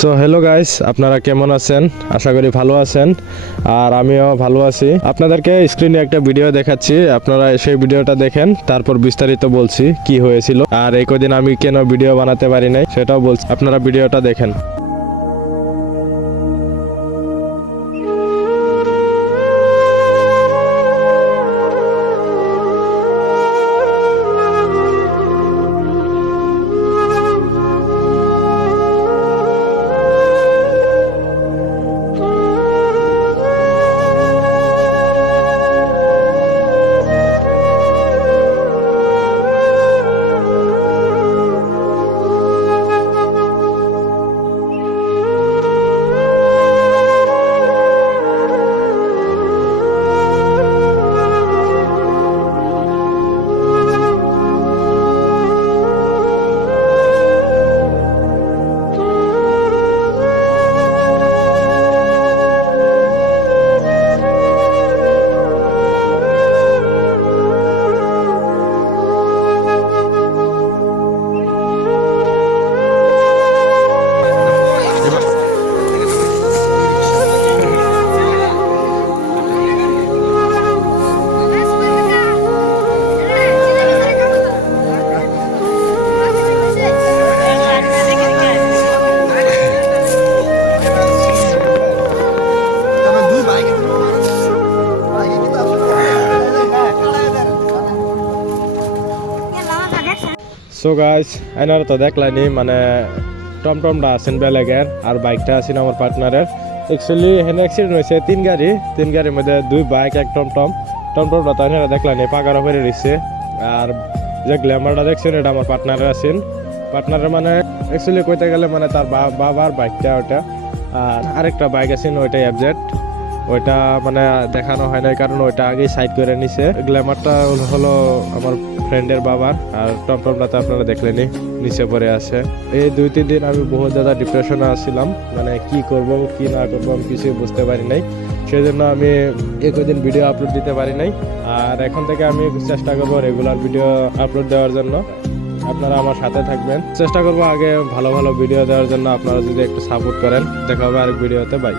So hello guys, আপনারা কেমন আছেন? আশা করি ভালো আছেন, আর আমিও ভালো আছি। আপনাদেরকে স্ক্রিনে একটা ভিডিও দেখাচ্ছি, আপনারা সেই ভিডিওটা দেখেন, তারপর বিস্তারিত বলছি কি হয়েছিল আর এই কদিন আমি কেন ভিডিও বানাতে পারি নাই সেটাও বলছি। আপনারা ভিডিওটা দেখেন। সো গাইস, এনারা তো দেখলানি মানে টমটমটা আছেন বেলেগের আর বাইকটা আছেন আমার পার্টনারের। অ্যাকচুয়ালি এখানে অ্যাক্সিডেন্ট হয়েছে তিন গাড়ির মধ্যে দুই বাইক এক টমটমটা তো এনারা দেখলানি পাকারা হয়ে রয়েছে। আর যে গ্ল্যামারটা দেখছেন এটা আমার পার্টনারের আছেন। পার্টনারের মানে অ্যাকচুয়ালি কইতে গেলে মানে তার বাবার বাইকটা ওটা, আর আরেকটা বাইক আছেন ওইটা এফজেড, ওইটা মানে দেখানো হয় নাই কারণ ওইটা আগেই সাইড করে নিছে। গ্ল্যামারটা হলো আমার ফ্রেন্ডের বাবার, আর টমটমটাতে আপনারা দেখলেনি নিচে পড়ে আছে। এই 2-3 দিন আমি বহুত ज़्यादा ডিপ্রেশনে আসছিলাম, মানে কি করব কি না করব আমি কিছুই বুঝতে পারি নাই। সেই জন্য আমি কদিন ভিডিও আপলোড দিতে পারি নাই, আর এখন থেকে আমি চেষ্টা করব রেগুলার ভিডিও আপলোড দেওয়ার জন্য। আপনারা আমার সাথে থাকবেন, চেষ্টা করব আগে ভালো ভালো ভিডিও দেওয়ার জন্য। আপনারা যদি একটু সাপোর্ট করেন, দেখা হবে আরেক ভিডিওতে। বাই।